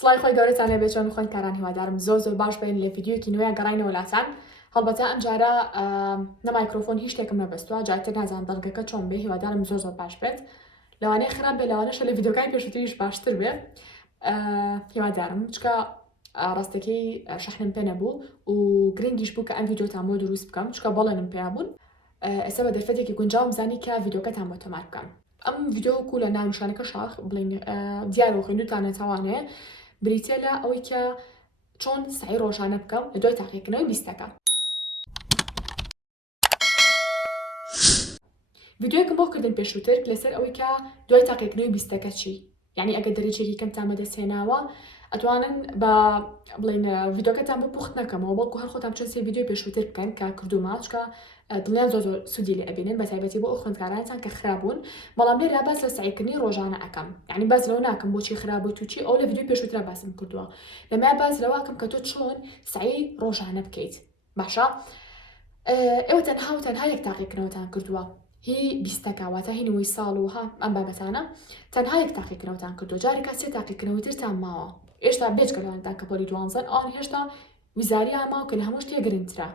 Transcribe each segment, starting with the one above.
سڵای خۆی گەورەتان لێبێت چۆن خوێندکاران هیوادارم زۆر باش بین لە ڤیدیۆیەکی نوێیە گەڕاینەوە وڵاتان. هەڵبەتە ئەم جارە نە مایکرۆفۆن هیچ شتێکم نەبەستووە، جاتر نازان دەڵگەکە چۆن بێ، هیوادارم زۆر باش بێت. لەوانەیە خراپ بێ، لەوانەیە لە ڤیدیۆکانی پێشووتریش باشتر بێ. هیوادارم چکە ڕاستەکەی شەحنم پێ نەبوو و گرنگیش بوو کە ئەم ڤیدیۆتان بۆ دروست بکەم، چکە بەڵێنم پێیا بوون. ئێستا بە دەرفەتێکی گونجاوم زانی کە ڤیدیۆکەتان بۆ تۆمار بکەم. ئەم ڤیدیۆ لە ناونیشانەکە شاخ بڵین دیار و خوێندوتانە تاوانەیە بریتە لە ئەوەی کە چۆن سعی ڕۆژانە بکەم لە دوای تاقیکردنەوەی 20ەکە. ڤیدیۆیەکم بۆ کردن پێشووتر لەسەر ئەوەی کە دوای تاقیکردنەوەی 20ەکە چی؟ یعنی ئەگەر دەرەجێکی کەمتان بەدەستهێناوە ئەتوانن بە بڵین ڤیدیۆکەتان بۆ پوخت نەکەمەوە، بەڵکو هەر خۆتان چەند سێ ڤیدیۆی پێشووتر بکەن کە کردومە، چکە دڵیان زۆر سوودی لێ ئەبینن، بە تایبەتی بۆ ئەو خوێندکارانتان کە خراپبوون. بەڵام لێرە باس لە سعیکردنی ڕۆژانە ئەەکەم، یعنی باس لەوە ناکەم بۆچی خراپ بوو تووچی، ئەو لە ڤیدیۆ پێشووترە باسم کردووە. لەمای باس لەواکەم کە تۆ چۆن سعی ڕۆژانە بکەیت. باشە ئێوە تەنها یەک تاقیکردنەوەتان کردووە، هی 20ەکە واتە هی نوێی ساڵ و ئەم بابەتانە تەنها یەک تاقیکردنەوەتان کردووە، جارێکە سێ تاقیکردنەوەی ترتان ماوە. ئێشتا بێجگەلەوانتان کە پۆلی دوانزەن ئەوان هێشتا ویزاری ماوە کە لە هەموو شتێ گرنگترە.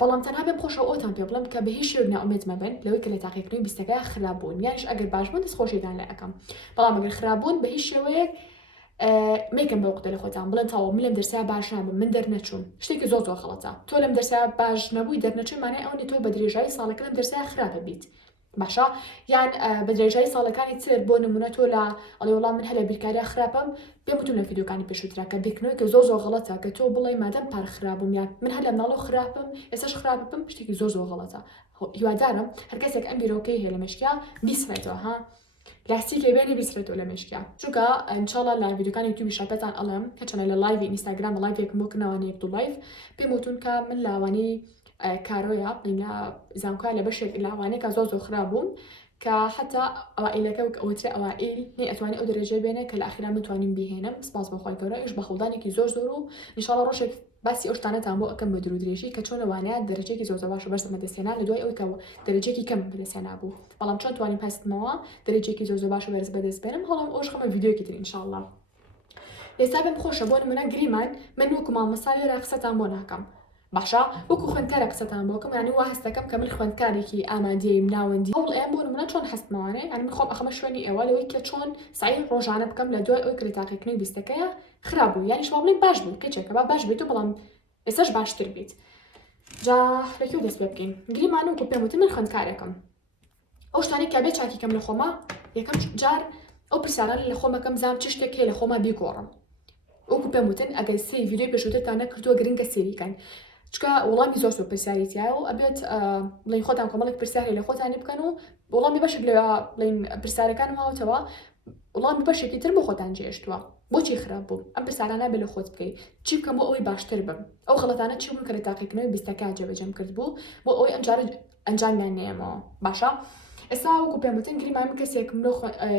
بەڵام تەنها بێم خۆشەوە ئەوتان پێ بڵم کە بە هیچ شێوێک ناومێد مەبن لەوەی کە لە تاقیکردنەوەی 20ەکە خراپ بوون، یانیش ئەگەر باش بوون دەستخۆشیتان لێ ئەەکەم. بەڵام ئەگەر خراپ بوون بە هیچ شێوەیەک مێکم بە وقتە لە خۆتان بڵێن تاوە من لەم دەرسا باش نابم، من دەرنەچووم، شتێکی زۆر خەڵەتە. تۆ لەم دەرسا باش نەبووی دەرنەچووی مانای ئەوە تۆ بە درێژایی ساڵەکە لەم دەرسا خراپە بیت. باشە یان بە درێژایی ساڵەکانی تر بۆ نمونە تۆ لە ئەڵێ وەڵام من هەلە بیرکاریە خراپم، پێم وتون لە ڤیدیۆکانی پێشووترا کە بیرکردنەوەی کە زۆر غەڵەتە کە تۆ بڵێ مادەم پار خراپم یان من هەر لە ماڵەوە خراپم ئێستاش خراپم، شتێکی زۆر غەڵەتە. هیوادارم هەر کەسێک ئەم بیرۆکەی هەیە لە مێشکیا بیسڕێتەوە، لاستیکێ بێنی بیسرێتەوە لە مێشکیا، چونکە ئینشاڵڵا لە ڤیدیۆکانی یوتیوبی شاپێتان ئەڵێم هەرچەندە لە لایڤی ئینستاگرام لایڤێکم بۆ کردنەوەی یەک دوو لایڤ پێم وتون کە من لاوانی کارۆیە لە زانکۆ لە بەشێک لاوانێکە زۆر خراپ بووم کە حتا ئەوائیلەکە ئەوترێ ئەوائیل نێ ئەتوانی ئەو دەرەجە بێنێ کە لە ئاخیرا بتوانین بیهێنم. سپاس بەخوای گەورە، ئیش بە خەڵدانێکی زۆر و ئینشاڵڵا ڕۆژێک باسی ئەو شتانەتان بۆ ئەەکەم بە درودرێژی کە چۆن لەوانەیە دەرەجێکی زۆر باش و بەرزمە دەستێنا لە دوای ئەوەی کە دەرەجێکی کەم بەدەستێنا بوو، بەڵام چۆن توانین پەستمەوە دەرەجێکی زۆر باش و بەرز بەدەست بێنم. هەڵام ئەوش خەمە ڤیدیۆکی تر ئینشاڵڵا. ئێستا بێم خۆشە بۆ نمونە گریمان من وەکو مامۆستا لێرە قسەتان بۆ ناکەم، باشە وەکو خوێندکارە قسەتان بۆکەم، یانی وا هەستەکەم کە من خوێندکارێکی ئامادەیەم ناوەندی هەوڵ ئەم بۆ نمونە چۆن هەستمەوانێ، ئەنی من خۆم ئەخەمە شوێنی ئێوە لەوەی کە چۆن سعی ڕۆژانە بکەم لە دوای ئەوی کە لە تاقیکردنەوەی 20ەکەیە خراپ بوو، یانیش وا بڵێن باش بوو کەچێکە با باش بێت و بەڵام ئێستاش باشتر بیت. جا لەکوێ دەست پێ بکەین؟ گریمان وەکو پێم وتم من خوێندکارێکم، ئەو شتانێک کە بێ چاکیکەم لە خۆمە یەکەم جار ئەو پرسیارانە لە خۆمەکەم زانم چ شتێک هەیە لە خۆمە بیگۆڕم. وەکو پێم وتن ئەگەر سێ ڤیدیۆی پێشووترتان نەکردووە گرنگە سێریکەن، چکە وەڵامی زۆر پرسیارێتیایە و ئەبێت بڵین خۆتان کۆمەڵێک پرسیاری لە خۆتانی بکەن و وەڵامی بەشێک لە بڵین پرسیارەکان ماوەتەوە وەڵامی بەشێکی تر بۆ خۆتان جێشتووە. بۆچی خراپ بوو؟ ئەم پرسیارانە بێ لە خۆت بکەیت، چی بکەم بۆ ئەوەی باشتر بم؟ ئەو غەڵەتانە چی بوون کە لە تاقیکردنەوەی 20ەکە جێبەجێم کرد بوو بۆ ئەوەی ئەم جارە ئەنجامیان نێمەوە. باشە ئێستا وەکو پێم وتن گریمان من کەسێکم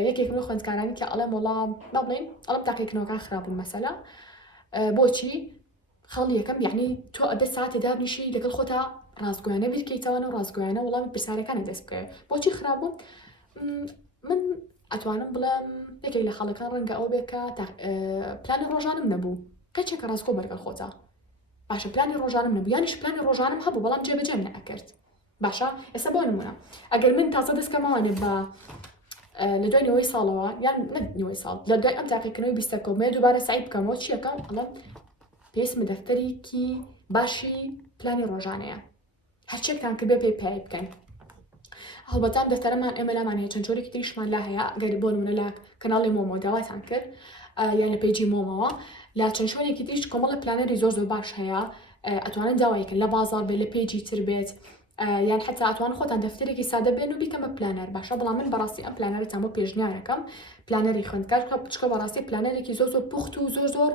یەکێکم لە خوێندکارانی کە ئەڵێم وەڵام بڵین ئەڵم تاقیکردنەوەکان خراپ بوون مەسەلا بۆچی خەڵ یەکەم یعنی تۆ ئەبێ ساعتێ دابنیشی لەگەڵ خۆتا ڕاستگۆیانە بیرکەیتەوە و ڕاستگۆیانە وەڵامی پرسیارەکانت دەست بکەوێت. بۆچی خراپ بوو؟ من ئەتوانم بڵێم یەکێک لە خەڵەکان ڕەنگە ئەو بێت کە پلانی ڕۆژانم نەبوو، کەچێکە ڕاستگۆ بەرگەڵ خۆتە. باشە پلانی ڕۆژانم نەبوو، یانیش پلانی ڕۆژانم هەبوو بەڵام جێبەجێم نەکرد. باشە ئێستا بۆ نمونە ئەگەر من تازە دەستکەمەوانێ بە لە دوای نەوەی ساڵەوە یان نەوەی ساڵ لە دوای ئەم تاقیکردنەوەی 20ەکە مێ دووبارە سعی بکەمەوە چیەکەم ئەڵێم پێویستمە دەفتەرێکی باشی پلانی ڕۆژانەیە هەرچێکتان کە بێ پێی پێی بکەن. هەڵبەتان دەفتەرەمان ئێمە لامان هەیە چەند جۆرێکی تریشمان لا هەیە، گەری بۆ نمونە لا کەناڵی مۆمۆ داواتان کرد یان لە پێیجی مۆمەوە لا چەند شوێنێکی تریش کۆمەڵە پلانەری زۆر باش هەیە، ئەتوانن داوایەکەن لە بازاڕ بێت لە پێیجی تر بێت یان حتا ئەتوان خۆتان دەفتەرێکی سادە بێن و بیکەمە پلانەر. باشە بەڵام من بەڕاستی ئەم پلانەرتان بۆ پێشنیارەکەم پلانەری خوێندکار بچکە بەڕاستی پلانەرێکی زۆر پوخت و زۆر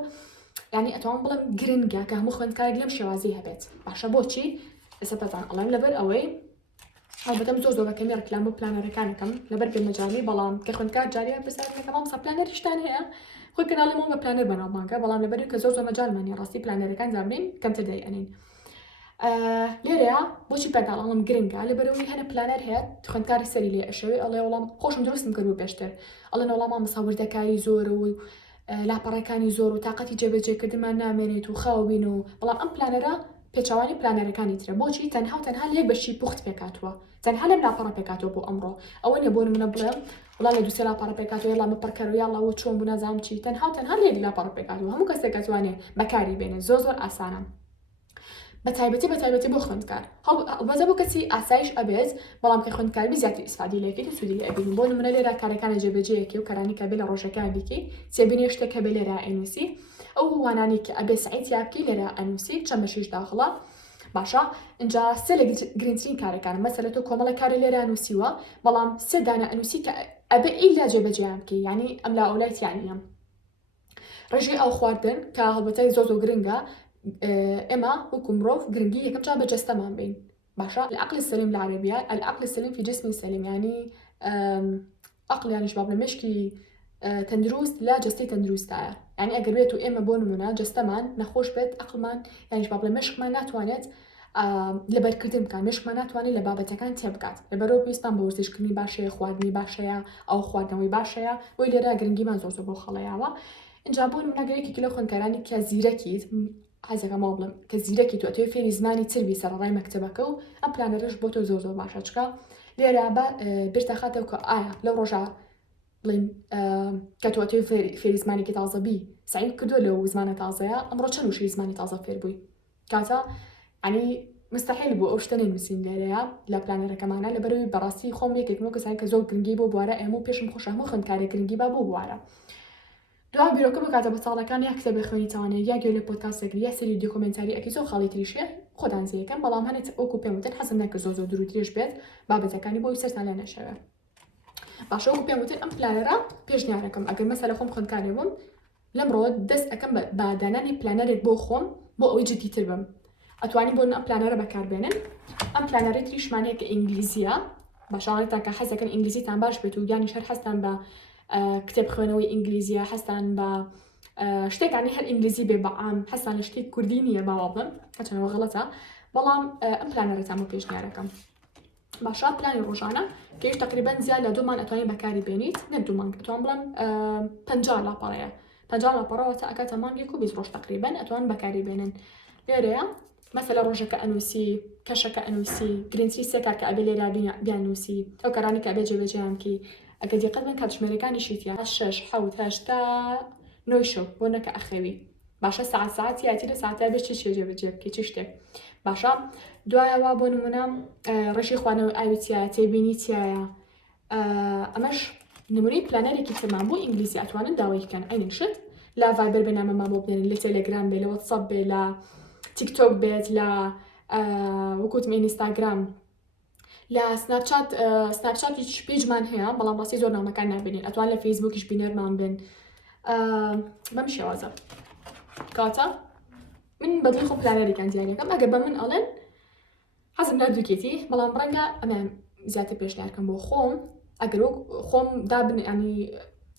یعنی ئەتوان بڵێم گرنگە کە هەموو خوێندکارێک لەم شێوازی هەبێت. باشە بۆچی؟ ئێستا پێتان ئەڵێم لەبەر ئەوەی هەڵبەتەم زۆر بەکەمی ڕکلام بۆ پلانەرەکانەکەم لەبەر بێمەجالی، بەڵام کە خوێندکار جاریە پرسیارەکەم ئەمسا پلانەریشتان هەیە خۆی کەناڵی مۆمە پلانەر بەناوبانکە، بەڵام لەبەر کە زۆر مەجالمانی ڕاستی پلانەرەکان زانبین کەمتر دەیئەنین. لێرەیە بۆچی پێداڵم گرنگە لەبەرەوەی هەنە پلانەر هەیە خوێندکاری سەری لێ ئەشەوێ ئەڵێ وەڵام خۆشم دروستم کردو پێشتر ئەڵێن وەڵام مامۆستا وردەکاری زۆر و لاپەڕەکانی زۆر و تااقەتی جێبەجێکردمان نامێنێت و خاوبین و بەڵام ئەم پلانەرە پێچوانی پلانەرەکانی ترە بۆچی تەنها و تەنها لێ بەشی پوخت پێکاتوە تەنها لەم لاپەڕە پێکاتەوە بۆ ئەمڕۆ ئەوە نیە بۆ منە بڵێ وڵا لە دووسێ لاپەڕە پێکاتەوە یاڵا مەپەرکەر و یاڵا و چۆن بوو نازانم چی تەنها و تەنها لێ لاپەڕە پێکاتەوە هەموو کەسێک دەتوانێت بەکاری بێنێت زۆر ئاسانە بە تایبەتی بۆ خوێندکار بەزە بۆ کەسی ئاسایش ئەبێت بەڵام کە خوێندکاری زیاتر ئیسفادی لەکەیت و سوودی لە ئەبین بۆ نمونە لێرە کارەکانی جێبەجێیەکی و کەرانی کە بێ لە ڕۆژەکان بیکەی سێبینێ شتێکە بێ لێرە ئەنووسی ئەو وانانی کە ئەبێ سعیتی بکەی لێرە ئەنووسی چەند بەشیش داخڵە باشە اینجا سێ لە گرنگترین کارەکان مەسەلە تۆ کۆمەڵە کاری لێرە ئەنووسیوە بەڵام سێ دانە ئەنووسی کە ئەبێ ئیلا جێبەجێیان بکەی یعنی ئەم لا ئەولایەتیانە ڕێژەی ئەو خواردن کە هەڵبەتەی زۆر گرنگە ئێمە وەکو مرۆڤ گرنگی یەکەم جا بەجەستەمان بین باشە العقل السليم العربية العقل السليم في جسم السليم يعني عقل يعني شباب مشكي تندروست لا جستي تندروستايا يعني ئەگەر بێت و ئێمە بۆ نمونە جەستەمان نەخۆش بێت عقلمان يعني شباب مشکمان ناتوانێت لەبەرکردن بکات مشکمان ناتوانێت لە بابەتەکان تێبکات لەبەرەوە پێویستمان بە وەرزشکردنی باشەیە خواردنی باشەیە ئەو خواردنەوەی باشەیە بۆی لێرە گرنگیمان زۆر بۆ خەڵەیاوە اینجا بۆ نمونەگەرێکی لە خوێندکارانی کە زیرەکیت حەزەکەمەوە بڵم کە زیرەکی تو ئەتوێ فێری زمانی تربی سەرڕای مەکتەبەکە و ئەم پلانەرەش بۆ تۆ زۆر باشە چکە لێرە بە برتەخاتەوە کە ئایا لەو ڕۆژە بڵین کە تۆ ئەتوێ فێری زمانێکی تازەبی سعی کردو لەو زمانە تازەیە ئەمڕۆ چەند وشەی زمانی تازە فێر بووی کاتە عنی مستحیل بوو ئەو شتە نووسین لێرەیە لە پلانەرەکەمانە لەبەرەوەی بەڕاستی خۆم یەکێکمە کەسانی کە زۆر گرنگی بۆ بوارە ئێمە و پێشم خۆش هەموو خوێندکارێک گرنگی با بۆ بوارە دوای بیرۆکە بکاتە بە ساڵەکان یا کتێبە خوێنی توانێت یا گوێ لە پۆدکاستێک یا سەری دۆکۆمنتاری ئەکی زۆر خاڵی تریشێ خۆتان زیەکەم بەڵام هەنێت وەکو پێم وتن حەزم نەکرد زۆر دوور و درێژ بێت بابەتەکانی بۆی سەرتان لە نەشەوە باشە وەکو پێم وتن ئەم پلانەرە پێشنیارەکەم ئەگەر مەسەلە خۆم خوێندکارێ بووم لەمڕۆ دەست ئەەکەم بە دانانی پلانەرێک بۆ خۆم بۆ ئەوەی جددیتر بم ئەتوانی بۆ ئەم پلانەرە بەکاربێنن ئەم پلانەرە تریشمانەیە کە ئینگلیزیە باشڵێتان کە حەزەکەن ئینگلیزیتان باش بێت و یانی شەر هەستان بە کتێب خوێنەوەی ئینگلیزیە هەستان بە شتێکانی هەر ئینگلیزی بێ بەعام هەستان لە شتێک کوردی نییە باوا بڵم هەچەنەوە غەڵەتە بەڵام ئەم پلانەرەتان بۆ پێشنیارەکەم باشە پلانی ڕۆژانە کەش تقریبان زیاد لە دوومان ئەتوانین بەکاری بێنیت نە دوومان ئەتوان بڵم 50 لاپەڕەیە 50 لاپەڕەوە تا ئەکاتە مانگێک و 20 ڕۆژ تقریبان ئەتوان بەکاری بێنن لێرەیە مەسەلە ڕۆژەکە ئەنووسی کەشەکە ئەنووسی گرنگتری سێ کار کە ئەبێ لێرە بیانووسی ئەو کارانی کە ئەبێ جێبەجێیان بکەی ئەگەر دیقەت بن کاتژمێرەکانی شیتیا 6 7 8 تا 9 شەو بۆ نەکە ئەخەوی باشە ساعت یاتی لە ساعتە بێت چی جێبەجێ بکەی چ شتێک باشە دوایەوە بۆ نمونە ڕێژی خوانەوە ئاویتیایە تێبینی تایە ئەمەش نمونەی پلانەرێکی ترمان بۆ ئینگلیزی ئەتوانن داوای بکەن ئەین شت لا ڤایبەر بەنامەمان بۆ بدەن لە تێلەگرام بێ لە واتسەپ بێ لە تیکتۆک بێت لە وەکوتم ئینستاگرام لە سناپچات پیجمان هەیە بەڵام ڕاستی زۆر نامەکان نابێنین ئەتوان لە فەیسبووکیش بینەرمان بن بەم شێوازە کاتە من بەدڵی خۆم پلانەرێکان دیارەکەم ئەگەر بە من ئەڵێن حەزم لە دووکێتی بەڵام ڕەنگە ئەمە زیاتر پێشنیارکەم بۆ خۆم ئەگەر خۆم دابن ینی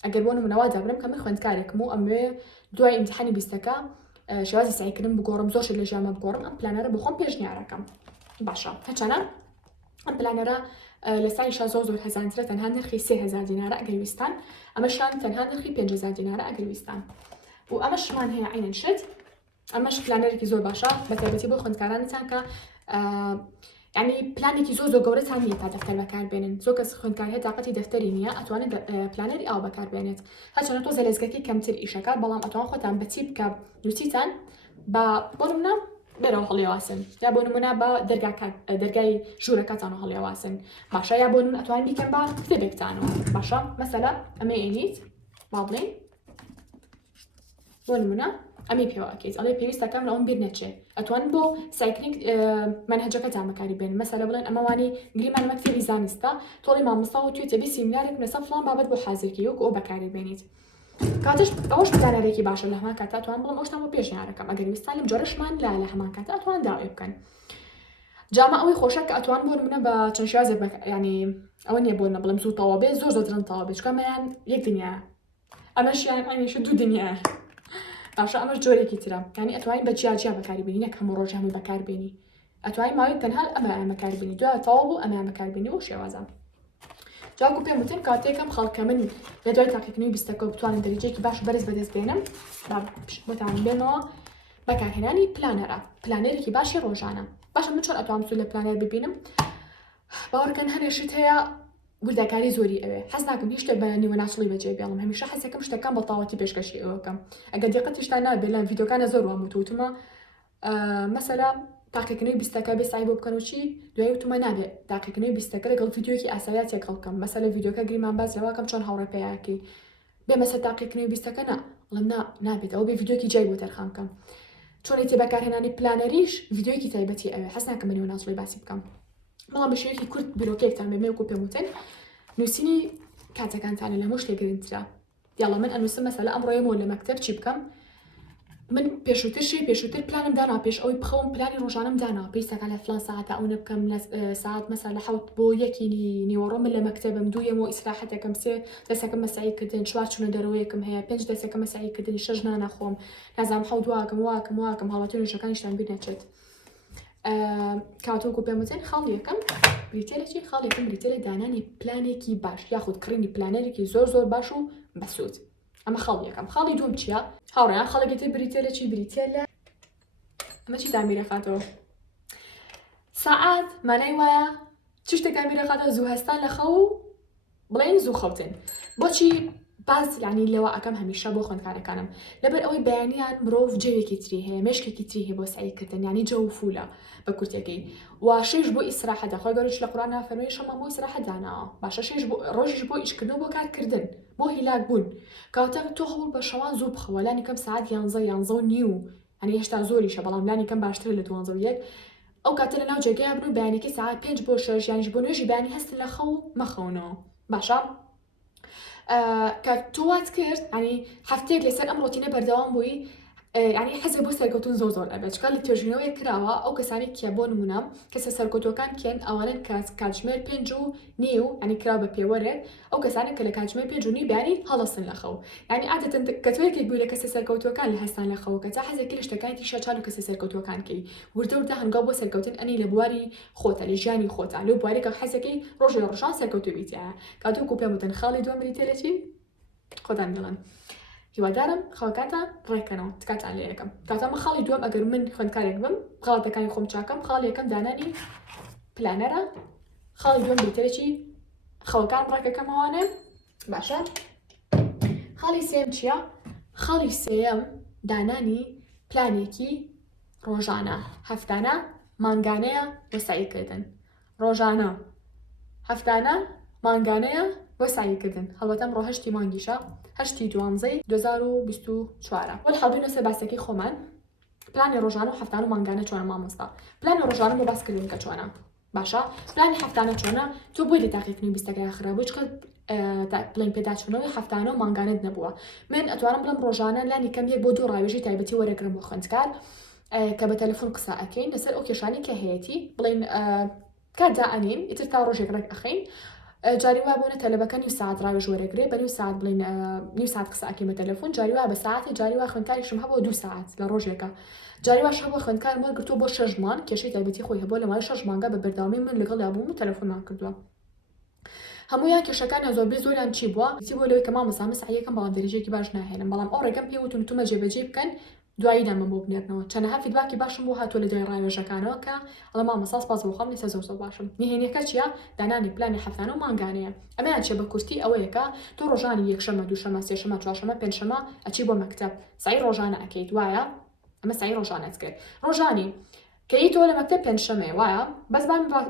ئەگەر بۆ نمونەوە دابنم کە من خوێندکارێکم و ئەمێ دوای ئیمتحانی بیستەکە شێوازی سعیکردن بگۆڕم زۆر لە ژیانمە بگۆڕم ئەم پلانەرە بۆ خۆم پێشنیارەکەم باشە هەچەنە ئەم پلانەرە لە سایشا زۆر هەزانترە تەنها نرخی 3000 دینارە ئەگەر ویستان ئەمەشان تەنها نرخی 5000 دینارە ئەگەر ویستان و ئەمەشمان هەیە عینەن شت ئەمەش پلانەرێکی زۆر باشە بەتایبەتی بۆ خوێندکارانتان کە ینی پلانێکی زۆر گەورەتان نییە تا دەفتەر بەکاربێنن زۆر کەس خوێندکار هەیە تااقەتی دەفتەری نییە ئەتوانێت پلانەری ئاو بەکاربێنێت هەچەنە تۆ زەلێزگەکەی کەمتر ئیشەکات بەڵام ئەتوان خۆتان بەچی بکە نووسیتان بۆ نمونە بێرەوە هەڵێواسن یا بۆ نمونە بە دەرگای ژوورەکەتان و هەڵێواسن باشە یا بۆ نمونە ئەتوان بیکەن بە کتێبێکتانەوە باشە مەسەلە ئەمە ئێنیت با بڵێن بۆ نمونە ئەمی پێوەکەیت ئەڵێ پێویستەکەم لە ئەوم بیر نەچێ ئەتوان بۆ سایکلینگ منهەجەکەتان بەکاری بێن مەسەلە بڵێن ئەمەوانی گریمان مەکتێبی زانستە تۆڵی مامۆستا و توێتەبی سیمینارێک لەسەر فڵان بابەت بۆ حازرکی وەک ئەو بەکاری بێنیت کاتش ئەوش پلانەرێکی باشە لە هەمان کاتە ئەتوان بڵم ئەوشتان بۆ پێشنیارەکەم ئەگەر ویستان لەم جۆرەشمان لە هەمان کاتە ئەتوان داوای بکەن جامە ئەوەی خۆشە کە ئەتوان بۆ نمونە بە چەند شێوازێک ینی ئەوە نییە بۆ نەبڵم زوو تەواو بێ زۆر درەن تەواو بێت چکە ئەمەیان یەک دنیا ئەمەشیان عینیشە دوو دنیا باشە ئەمەش جۆرێکی ترە ینی ئەتوانین بە جیاجیا بەکاربێنی نەک هەموو ڕۆژ هەمووی بەکاربێنی ئەتوانین ماوەی تەنها ئەمە بەکاربێنی دوای تەواو بوو ئەمە بەکاربێنی بۆ شێوازە جاکو پێم وتن کاتێکم خەڵکە من لە دوای تاقیکردنەوەی 20ەکە بتوانم دەرەجەیەکی باش بەرز بەدەست بێنم بۆتان بێنەوە بەکارهێنانی پلانەرێکی باشی ڕۆژانە. باشە من چۆن ئەتوانم سوود لە پلانەر ببینم؟ باوەڕکەن هەرێشت هەیە وردەکاری زۆری ئەوێ حەز ناکەم هیچ شتێک بە نیوە ناچڵی بەجێ بێڵم هەمیشە حەزەکەم شتەکان بە تاواتی پێشکەشی ئەوەکەم ئەگەر دقەتیشتان نابێت لەم ڤیدیۆکانە زۆر وام وتوتمە مەسەلا تاقیکردنەوەی 20ەکە بێ سای بۆ بکەن و چی دوای وتمە نابێت تاقیکردنەوەی 20ەکە لەگەڵ ڤیدیۆکی ئاساییە تێکەڵکەم مەسەلا ڤیدیۆکە گریمان باز لەواکەم چۆن هاوڕێ پێیاکەی بێ مەسە تاقیکردنەوەی 20ەکە بەڵام نابێت ئەو بێ ڤیدیۆکی جای بۆ تەرخانکەم چۆنی تێ بەکارهێنانی پلانەریش ڤیدیۆکی تایبەتی ئەوێ حەز ناکەم بە نیوە ناچڵی باسی بکەم بەڵام بە شێوەیەکی کورت بیرۆکەیەکتان بێ وەکو پێم وتن نووسینی کاتەکانتانە لە هەموو شتێک گرنگترە دیاڵە من ئەنووسم مەسەلا ئەمڕۆیەمەوە لە مەکتەب چی بکەم من پێشووتر پلانم دانا پێش ئەوەی بخەوم پلانی ڕۆژانم دانا پێویستەکە لە فلان ساعتە ئەو نەبکەم لە ساعت مەسەلا 7 بۆ 1 نیوەڕۆ من لە مەکتەبم 2 یەمەوە ئیسراحەتەکەم 3 دەسەکەم مەساعیکردن 4 چوونە دەرەوەیەکم هەیە 5 دەسەکە مەساعیکردنی 6 نانەخۆم نازانم 7 واکەم هەڵەتی نوێژەکانیشتان بیر نەچێت کاتۆکو پێم وتن خاڵ یەکەم بریتێلێکی خاڵ یەکەم بریتێلە دانانی پلانێکی باش یاخود کڕینی پلانەرێکی زۆر باش و بەسوود ئەمە خاڵ یەکەم خاڵی دوم چییە؟ هاوڕێیان خەڵێکی بریتێلێکی بریتێلە ئەمە چی دامیرەخاتەوە؟ ساعات مانای وایە چ شتێکان میرەخاتەوە زوو هەستان لە خەو و بڵێن زوو خەوتن بۆچی باز یعنی لەوە ئەەکەم هەمیشە بۆ خوێندکارەکانم لەبەر ئەوەی بەیانیان مرۆڤ جەوێکی تری هەیە مێشکێکی تری هەیە بۆ سعیکردن ینی جە و فولە بە کورتەکەی وا شێش بۆ ئیسراحەتە خۆی گەورەی لە قورئان فەرمووی شەمە بۆ ئیسراحەت داناوە باشە شێش ڕۆژیش بۆ ئیشکردن بۆ کارکردن بۆ هیلاک بوون کاتە تۆ هەوڵ بە شەوان زوو بخەوە لانی کەم ساعت 11 هەنی هێشتا زۆریشە بەڵام لانی کەم باشتر لە 12 ئەو کاتە لە ناو جێگای بن و بەیانێکی ساعت 5 بۆ 6 یانیش بۆ نوێژی بەیانی هەستن لە خەو مەخەونەوە باشە کە تۆوات کرد ینی هەفتەیەک لەسەر ئەم ڕۆتینە بەردەوام بووی ینی حەزێ بۆ سەرکەوتن زۆر ئەبێت چکار لە توێژینەوەی کراوە ئەو کەسانی کە بۆ نمونە کەسە سەرکەوتوەکان کێن ئەوانن کاتژمێر 5 و نیو ینی کرا بە پێوەرێت ئەو کەسانی کە لە کاتژمێر 5 و نیو بیانی هەڵەسن لە خەو ینی عادەتەن کەتوێکێک بووی لە کەسە سەرکەوتوەکان لە هەستان لە خەوە کە تا حەزێکی لە شتەکانی تیشە چال و کەسە سەرکەوتوەکان کەی وردە هەنگاو بۆ سەرکەوتن ئەنی لە بواری خۆتە لە ژیانی خۆتە لەو بوارێکە حەزەکەی ڕۆژی ڕۆژان سەرکەوتو بیتە کاتۆکو پێم وتن خاڵی دووەم بریتێلێکی خۆتان دڵن هیوادارم خەڵکاتان ڕێکەنەوە تکاتان لێ یەکەم کاتەمە خاڵی دووەم ئەگەر من خوێندکارێک بم غەڵەتەکانی خۆم چاکەم خاڵ یەکەم دانانی پلانەرە خاڵی دووەم بریتێلێکی خەڵکان ڕێکەکەمەوانێ باشە خاڵی سێم چییە؟ خاڵی سێم دانانی پلانێکی ڕۆژانە هەفتانە مانگانەیە بۆ سعیکردن ڕۆژانە هەفتانە مانگانەیە بۆ سعیکردن هەڵبەتەم ڕۆ هەشتی مانگیشە هەشتی دوانزەی 2024 وەل هەڵبووینە سەر باسەکەی خۆمان پلانی ڕۆژانە و هەفتانە و مانگانە چۆنە مامۆستا پلانی ڕۆژانە بۆ باسکردن کە چۆنە باشە پلانی هەفتانە چۆنە تۆ بۆی لە تاقیکردنی 20ەکە خراپە بۆچکە بڵین پێداچوونەوەی هەفتانە و مانگانت نەبووە من ئەتوانم بڵم ڕۆژانە لانی کەم یەک بۆ 2 ڕاوێژی تایبەتی وەرەگرم بۆ خوێندکار کە بە تەلەفۆن قسە ئەکەین لەسەر ئەو کێشانی کە هەیەی بڵین کاتدا ئەنین ئیتر تا ڕۆژێک ڕێک ئەخەین جاری وا بۆنە تەلەبەکە نیو ساعت ڕاوێژ وەرەگرێ بە نیو ساعت بڵین نیو ساعت قسە ئەکەین بە تەلەفۆن جاری وا بە ساعتی جاری وا خوێندکاریشم هەبوو 2 ساعت لە ڕۆژێکە جاری واش هەبوو خوێندکار وەرگرتووە بۆ 6 مانگ کێشەی تایبەتی خۆی هەبوو لەمای 6 مانگە بە بەردەوامی من لەگەڵ یابووم و تەلەفۆنمان کردووە هەموویان کێشەکان زۆربەی زۆریان چی بووە بۆ لەوەی کە مامۆستا سعیەکەم بەڵام دەرەجەیەکی باش ناهێنم بەڵام ئەو ڕێگەم پێوتون تومە جێبەجێ بکەن دوایی دامە بۆ بنێرنەوە چەندەها فیدباکی باشم بۆ هاتووە لە دوای ڕاوێژەکانەوە کە ئەڵە مامۆستا سپاس بۆ خەڵ لێسە زۆر باشم نهێنیەکە چییە دانانی پلانی هەفتانە و مانگانەیە ئەمەیان چێ بە کورتی ئەوەیەکە تۆ ڕۆژانی یەکشەمە دووشەمە سێشەمە چوارشەمە پێنجشەمە ئەچی بۆ مەکتەب سعی ڕۆژانە ئەکەیت وایە ئەمە سعی ڕۆژانەت کرد ڕۆژانی کەی تۆ لە مەکتەب پێنجشەمە وایە بەس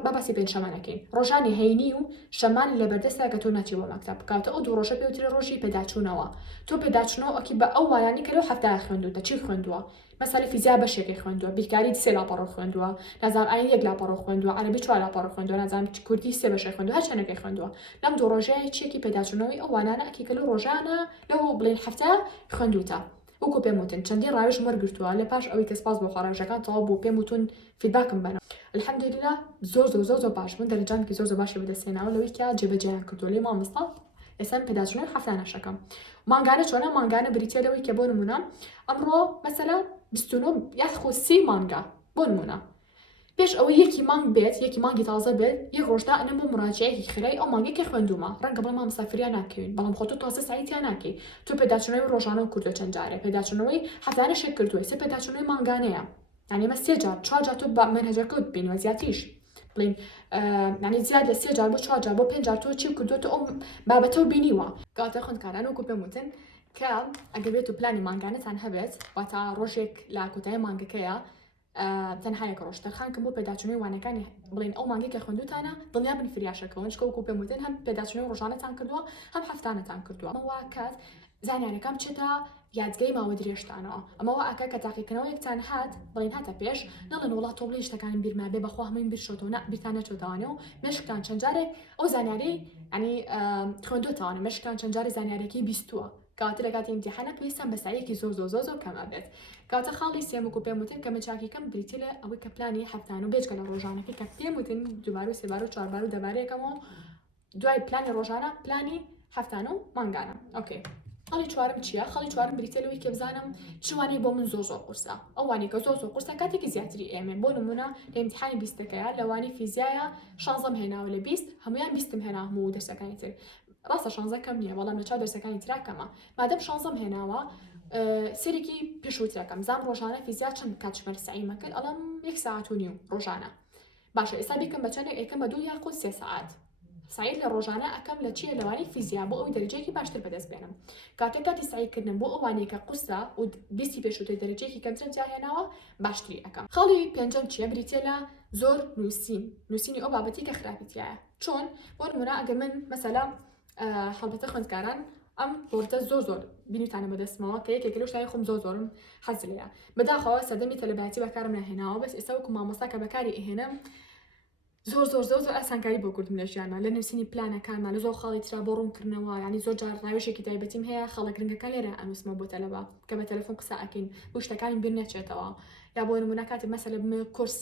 بەباسی پێنجشەمە نەکەین ڕۆژانی هەینی و شەمانی لە بەردەستە کە تۆ ناچی بۆ مەکتەب کاتە ئەو دوو ڕۆژە پێوترە ڕۆژی پێداچوونەوە تۆ پێداچنەوە ئەکی بە ئەو وایانی کە لەو هەفتەیە خوێندووتە چی خوێندووە مەسەلە فیزیا بەشێکی خوێندووە بیرکاری 3 لاپەڕۆ خوێندووە نازانم ئاین 1 لاپەڕۆ خوێندووە عەرەبی 4 لاپەڕۆ خوێندووە نازانم کوردی 3 بەشێک خوێندووە هەر چەندێکی خوێندووە لەم دوو ڕۆژەیە چیەکی پێداچوونەوەی ئەو وانانە ئەکی کە لەو ڕۆژانە لەو بڵێن هەفتە خوێندووتە وەکو پێم وتن چەندین ڕاوێژ وەرگرتووە لە پاش ئەوەی کە سپاس بۆ خۆڕاژەکان تەواو بوو پێم وتون فیدباکم بنەوە الحەمدوللیلا زۆر باش بوون دەرەجانێکی زۆر باشی بەدەستهێناوە لەوەی کە جێبەجێیان کردووە لێ مامۆستا ئێستا پێداچوونەوەی هەفتانەشەکەم مانگانە چۆنە مانگانە بریتێلەوەی کە بۆ نمونە ئەمڕۆ مەسەلا 29 یاخۆ 30 مانگا بۆ نمونە پێش ئەوە یەکی مانگ بێت یەکی مانگی تازە بێت یەک ڕۆژدا ئەنم بۆ مراجعەیەکی خرای ئەو مانگێکی خوێندومە ڕەنگە بڵێ مام مسافریان ناکەوین بەڵام خۆ تۆ تازە سعیتیان ناکەی تۆ پێداچوونەوەی ڕۆژانە و کردو چەند جارێ پێداچوونەوەی هەفتانەشێک کردووە سێ پێداچوونەوەی مانگانەیە یعنی ئێمە 3 جار 4 جار تۆ مەنهەجەکە ببینەوە زیاتریش بڵین یعنی زیاد لە 3 جار بۆ 4 جار بۆ 5 جار تۆ چی کردوتە ئەو بابەتە و بینیوە کاتە خوێندکاران وەکو پێم وتن کە ئەگەر بێت و پلانی مانگانەتان هەبێت واتە ڕۆژێک لە کۆتایی مانگەکەیە تەنها یەک ڕۆژ تەرخانکە بۆ پێداچوونەوەی وانەکانی بڵێن ئەو مانگی کە خوێندوتانە دڵنیا بن فریاشەکەەوە چکە وەکو پێم وتن هەم پێداچوونەوەی ڕۆژانەتان کردووە هەم هەفتانەتان کردووە ئەمەوە کات زانیارەکان بچێتە یادگەی ماوە درێژتانەوە ئەمەوە ئاکا کە تاقیکردنەوە یەکتان هات بڵێن هاتە پێش نەڵێن وڵات تۆ بڵێ شتەکانم بیرما بێ بەخوا هەمووی بیرشۆتەوە بیرتان نەچۆتەوانێ و مێشکتان چەند جارێک ئەو زانیاری ینی خوێندوتەوانە مێشکتان چەند جارێک زانیارێکی بیستووە کاتە لە کاتی ئیمتیحانە پێویستان بەسایەکی زۆر کەمە بێت کاتە خاڵی سێم وەکو پێم وتن کە مەچاکیکەم بریتە لە ئەوەی کە پلانی هەفتان و بێجگە لە ڕۆژانەکەی کە پێم وتن دووبار و سێبار و چواربار و دەبارێکەمەوە دوای پلانی ڕۆژانە پلانی هەفتان و مانگانە ئۆکێ خەڵی چوارم چییە خەڵی چوارم بریتە لەوەی کە بزانم چوانەی بۆ من زۆر قورسە ئەوانی کە زۆر قورسە کاتێکی زیاتری ئێمە بۆ نمونە لە ئیمتیحانی بیستەکەیە لەوانی فیزیایە 16 هێناوە لە 20 هەمویان 20 هێنا هەموو دەرسەکانی تر ڕاستە 16 کەم نییە بەڵام لە چاو دەرسەکانی ترا کەمە مادەم 16 هێناوە سەرێکی پێشووترەکەم زان ڕۆژانە فیزیا چەند کاتژمەر سعیمە کرد ئەڵام 1 ساعت و نیو ڕۆژانە باشە ئێستا بیکەم بە چەندێک ئەکەم بە 2 یاخود 3 ساعت سعید لە ڕۆژانە ئەەکەم لە چیە لەوانی فیزیا بۆ ئەوی دەرەجەیەکی باشتر بەدەست بێنم کاتێک کاتی سعیکردن بۆ ئەوانەیە کە قورسە و بیستی پێشووتەی دەرەجەیەکی کەمتر جاهێناوە باشتری ئەەکەم خەڵی پێنجەم چیە بریتێ لە زۆر نووسینی ئەو بابەتی کە خراپیتیایە چۆن بۆ نمونە ئەگەر من مەسەلا هەڵبەتە خوێندکاران ئەم بۆرتە زۆر بینیتانە بەدەستمەوە کە یەکێک لەو شتانی خۆم زۆرم حەز لێیە بەداخەوە سەردەمی تەلەباتی بەکارم نەهێناوە بەس ئێستا وەکو مامۆستا کە بەکاری ئێهێنم زۆر ئاسانکاری بۆ کردم لە ژیانمە لە نووسینی پلانەکانمان لە زۆر خاڵی ترا بۆ ڕوونکردنەوە ینی زۆر جار ڕاوێژێکی تایبەتیم هەیە خەڵک گرنگەکان لێرە ئەنووسمە بۆ تەلەبا کە بە تەلەفۆن قسە ئەکەین بۆ شتەکانی بیر نەچێتەوە یا بۆ نمونە کاتێک مەسەلە بمە کورس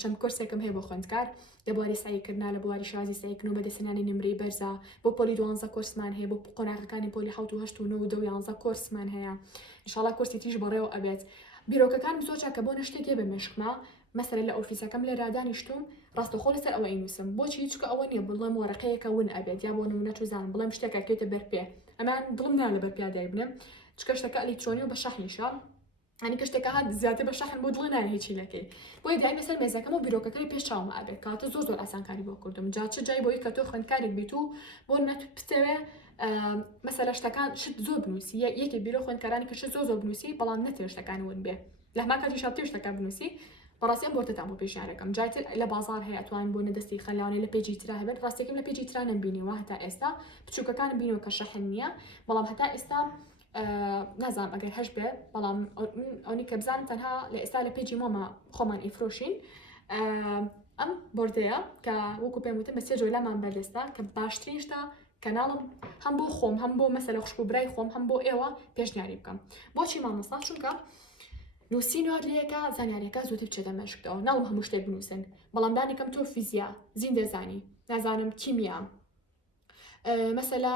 چەند کورسێکم هەیە بۆ خوێندکار لە بواری سعیکردنا لە بواری شازی سعیکردن و بەدەستێنانی نمرەی بەرزە بۆ پۆلی 12 کورسمان هەیە بۆ قۆناغەکانی پۆلی 7 و 8 و 9 و 11 کورسمان هەیە ئینشاڵڵا کورسی تریش بەڕێوە ئەبێت بیرۆکەکانم زۆر چاکە بۆ نەشتێک بە مێشکما مەسەلە لە ئۆفیسەکەم لێ رادانیشتوم ڕاستەخۆ لەسەر ئەوە ئینووسم بۆچی چکە ئەوە نییە بڵێم وەرەقەیەکە ون ئەبێت یا بۆ نمونە توزانم بڵێم شتێکەکەیتە بەرپێ ئەمان دڵم نا لە بەرپیادای بنم چکە شتەکە ئەلیکترۆنی و بە شەحنیشە ئەنی کە شتێکە هات زیاتر بە شەحن بۆ دڵی نایە هیچی لەکەی بۆی دای بەسەر مێزەکەم و بیرۆکەکەی پێش چاومە ئەبێت کاتە زۆر ئاسانکاری بۆ کردم جا چ جای بۆی کە تۆ خوێندکارێک بیت و بۆ نەت پستەوێ مەسەلە شتەکان شت زۆر بنووسی یەکی بیرۆ خوێندکارانی کە شت زۆر بنووسی بەڵام نەتێ شتەکان ون بێ لە هەما کاتی شاتی شتەکان بنووسی بەڕاستیان بۆتەتان بۆ پێشیارەکەم جاتر لە بازار هەیە توان بۆ نەدەستی خەلاوانەی لە پێیجی ترا هەبێت ڕاستێکم لە پێیجی ترا نەبینیوە هەتا ئێستا بچووکەکانم بینەوە کە شەحن نییە بەڵام هەتا ئێستا نازانم ئەگەر هەش بێت بەڵام ئەوەی کە بزانم تەنها لە ئێستا لە پێیجی مۆمە خۆمان ئیفرۆشین ئەم بردەیە کە وەکو پێم وتم بە سێ جۆی لامان بەردەستا کە باشترین شتە کەناڵم هەم بۆ خۆم هەم بۆ مەسەلە خوشک و برای خۆم هەم بۆ ئێوە پێشنیاری بکەم بۆچی مامۆستا چونکە نووسین وادلەیەکە زانیاریەکە زووتر بچێتە مەشکەوە ناڵم هەموو شتێک بنووسن بەڵام دانێکم تۆ فیزیا زیندەزانی نازانم کیمیا مەسەلا